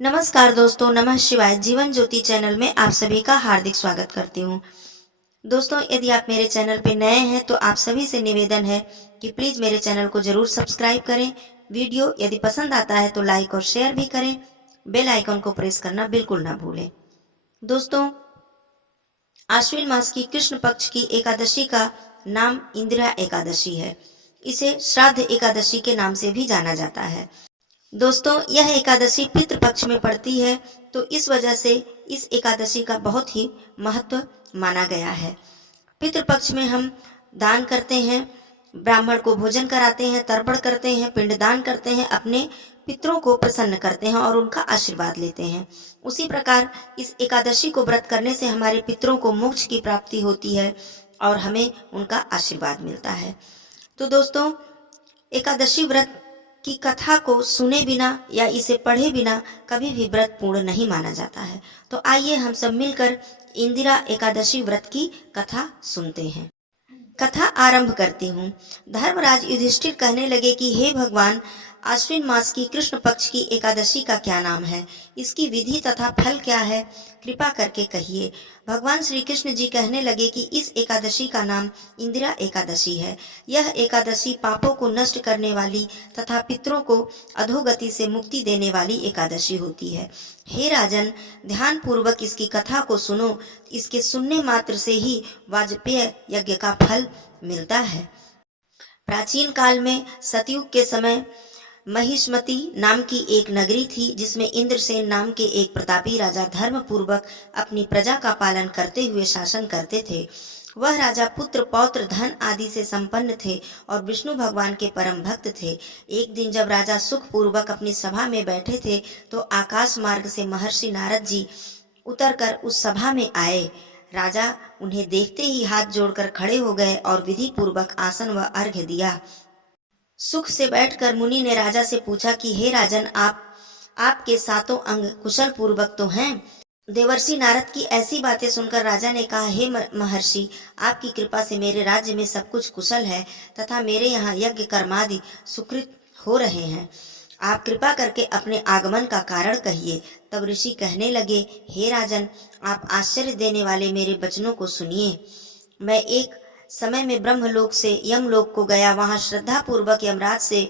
नमस्कार दोस्तों, नमः शिवाय। जीवन ज्योति चैनल में आप सभी का हार्दिक स्वागत करती हूँ। दोस्तों, यदि आप मेरे चैनल पे नए हैं तो आप सभी से निवेदन है कि प्लीज मेरे चैनल को जरूर सब्सक्राइब करें। वीडियो यदि पसंद आता है तो लाइक और शेयर भी करें। बेल आइकन को प्रेस करना बिल्कुल ना भूलें। दोस्तों, आश्विन मास की कृष्ण पक्ष की एकादशी का नाम इंदिरा एकादशी है। इसे श्राद्ध एकादशी के नाम से भी जाना जाता है। दोस्तों, यह एकादशी पितृ पक्ष में पड़ती है, तो इस वजह से इस एकादशी का बहुत ही महत्व माना गया है। पितृ पक्ष में हम दान करते हैं, ब्राह्मण को भोजन कराते हैं, तर्पण करते हैं, पिंडदान करते हैं, अपने पितरों को प्रसन्न करते हैं और उनका आशीर्वाद लेते हैं। उसी प्रकार इस एकादशी को व्रत करने से हमारे पितरों को मोक्ष की प्राप्ति होती है और हमें उनका आशीर्वाद मिलता है। तो दोस्तों, एकादशी व्रत की कथा को सुने बिना या इसे पढ़े बिना कभी भी व्रत पूर्ण नहीं माना जाता है। तो आइए हम सब मिलकर इंदिरा एकादशी व्रत की कथा सुनते हैं। कथा आरंभ करती हूँ। धर्मराज युधिष्ठिर कहने लगे कि हे भगवान, आश्विन मास की कृष्ण पक्ष की एकादशी का क्या नाम है, इसकी विधि तथा फल क्या है, कृपा करके कहिए। भगवान श्री कृष्ण जी कहने लगे कि इस एकादशी का नाम इंदिरा एकादशी है। यह एकादशी पापों को नष्ट करने वाली तथा पितरों को अधोगति से मुक्ति देने वाली एकादशी होती है। हे राजन, ध्यान पूर्वक इसकी कथा को सुनो। इसके सुनने मात्र से ही वाजपेय यज्ञ का फल मिलता है। प्राचीन काल में सतयुग के समय महिष्मति नाम की एक नगरी थी, जिसमें इंद्रसेन नाम के एक प्रतापी राजा धर्म पूर्वक अपनी प्रजा का पालन करते हुए शासन करते थे। वह राजा पुत्र पौत्र धन आदि से संपन्न थे और विष्णु भगवान के परम भक्त थे। एक दिन जब राजा सुख पूर्वक अपनी सभा में बैठे थे तो आकाश मार्ग से महर्षि नारद जी उतरकर उस सभा में आए। राजा उन्हें देखते ही हाथ जोड़कर खड़े हो गए और विधि पूर्वक आसन व अर्घ्य दिया। सुख से बैठकर मुनि ने राजा से पूछा कि हे राजन, आपके सातों अंग कुशल पूर्वक तो हैं? देवर्षि नारद की ऐसी बातें सुनकर राजा ने कहा, हे महर्षि, आपकी कृपा से मेरे राज्य में सब कुछ कुशल है तथा मेरे यहाँ यज्ञ कर्मादि सुकृत हो रहे हैं। आप कृपा करके अपने आगमन का कारण कहिए। तब ऋषि कहने लगे, हे राजन, आप आश्चर्य देने वाले मेरे वचनों को सुनिए। मैं एक समय में ब्रह्मलोक से यमलोक को गया। वहां श्रद्धा पूर्वक यमराज से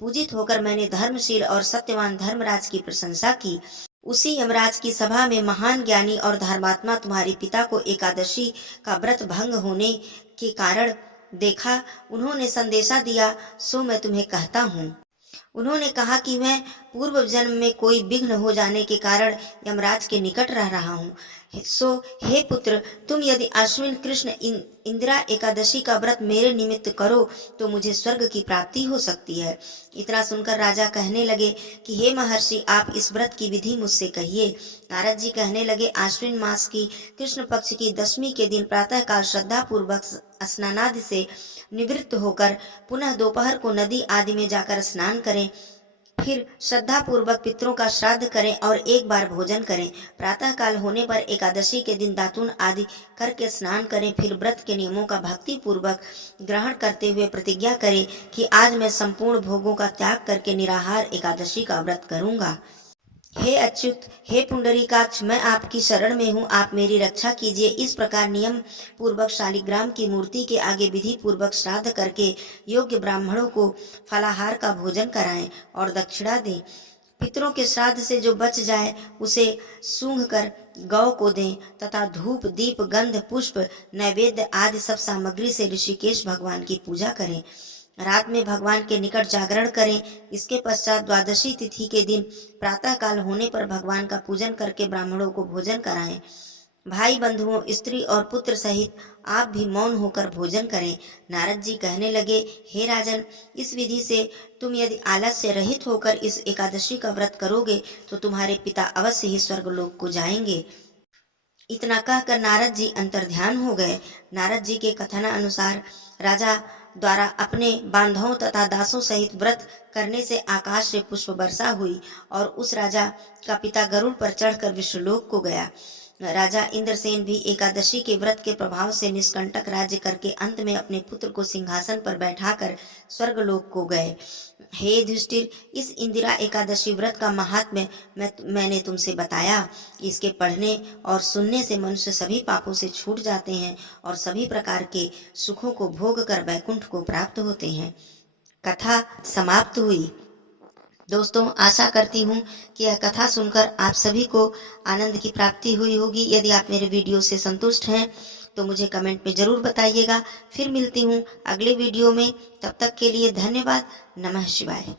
पूजित होकर मैंने धर्मशील और सत्यवान धर्मराज की प्रशंसा की। उसी यमराज की सभा में महान ज्ञानी और धर्मात्मा तुम्हारे पिता को एकादशी का व्रत भंग होने के कारण देखा। उन्होंने संदेशा दिया, सो मैं तुम्हें कहता हूँ। उन्होंने कहा कि मैं पूर्व जन्म में कोई विघ्न हो जाने के कारण यमराज के निकट रह रहा हूँ। सो हे पुत्र, तुम यदि अश्विन कृष्ण इंदिरा एकादशी का व्रत मेरे निमित्त करो तो मुझे स्वर्ग की प्राप्ति हो सकती है। इतना सुनकर राजा कहने लगे कि हे महर्षि, आप इस व्रत की विधि मुझसे कहिए। नारद जी कहने लगे, आश्विन मास की कृष्ण पक्ष की दशमी के दिन प्रातः काल श्रद्धा पूर्वक स्नानादि से निवृत्त होकर पुनः दोपहर को नदी आदि में जाकर स्नान करें। फिर श्रद्धा पूर्वक पितरों का श्राद्ध करें और एक बार भोजन करें। प्रातः काल होने पर एकादशी के दिन दातून आदि करके स्नान करें। फिर व्रत के नियमों का भक्ति पूर्वक ग्रहण करते हुए प्रतिज्ञा करें कि आज मैं संपूर्ण भोगों का त्याग करके निराहार एकादशी का व्रत करूंगा। हे अच्युत, हे पुंडरीकाक्ष, मैं आपकी शरण में हूँ, आप मेरी रक्षा कीजिए। इस प्रकार नियम पूर्वक शालिग्राम की मूर्ति के आगे विधि पूर्वक श्राद्ध करके योग्य ब्राह्मणों को फलाहार का भोजन कराएं और दक्षिणा दें। पितरों के श्राद्ध से जो बच जाए उसे सूंघ कर गौ को दें तथा धूप दीप गंध पुष्प नैवेद्य आदि सब सामग्री से ऋषिकेश भगवान की पूजा करें। रात में भगवान के निकट जागरण करें। इसके पश्चात द्वादशी तिथि के दिन प्रातः काल होने पर भगवान का पूजन करके ब्राह्मणों को भोजन कराएं। भाई बंधुओं, स्त्री और पुत्र सहित आप भी मौन होकर भोजन करें। नारद जी कहने लगे, हे राजन, इस विधि से तुम यदि आलस्य रहित होकर इस एकादशी का व्रत करोगे तो तुम्हारे पिता अवश्य ही स्वर्गलोक को जाएंगे। इतना कहकर नारद जी अंतर्ध्यान हो गए। नारद जी के कथनानुसार राजा द्वारा अपने बांधवों तथा दासों सहित व्रत करने से आकाश से पुष्प वर्षा हुई और उस राजा का पिता गरुड़ पर चढ़कर विश्वलोक को गया। राजा इंद्रसेन भी एकादशी के व्रत के प्रभाव से निष्कंटक राज्य करके अंत में अपने पुत्र को सिंहासन पर बैठाकर स्वर्गलोक को गए। हे युधिष्ठिर, इस इंदिरा एकादशी व्रत का महात्म्य मैंने तुमसे बताया। इसके पढ़ने और सुनने से मनुष्य सभी पापों से छूट जाते हैं और सभी प्रकार के सुखों को भोग कर वैकुंठ को प्राप्त होते हैं। कथा समाप्त हुई। दोस्तों, आशा करती हूँ कि यह कथा सुनकर आप सभी को आनंद की प्राप्ति हुई होगी। यदि आप मेरे वीडियो से संतुष्ट हैं तो मुझे कमेंट में जरूर बताइएगा। फिर मिलती हूँ अगले वीडियो में। तब तक के लिए धन्यवाद। नमः शिवाय।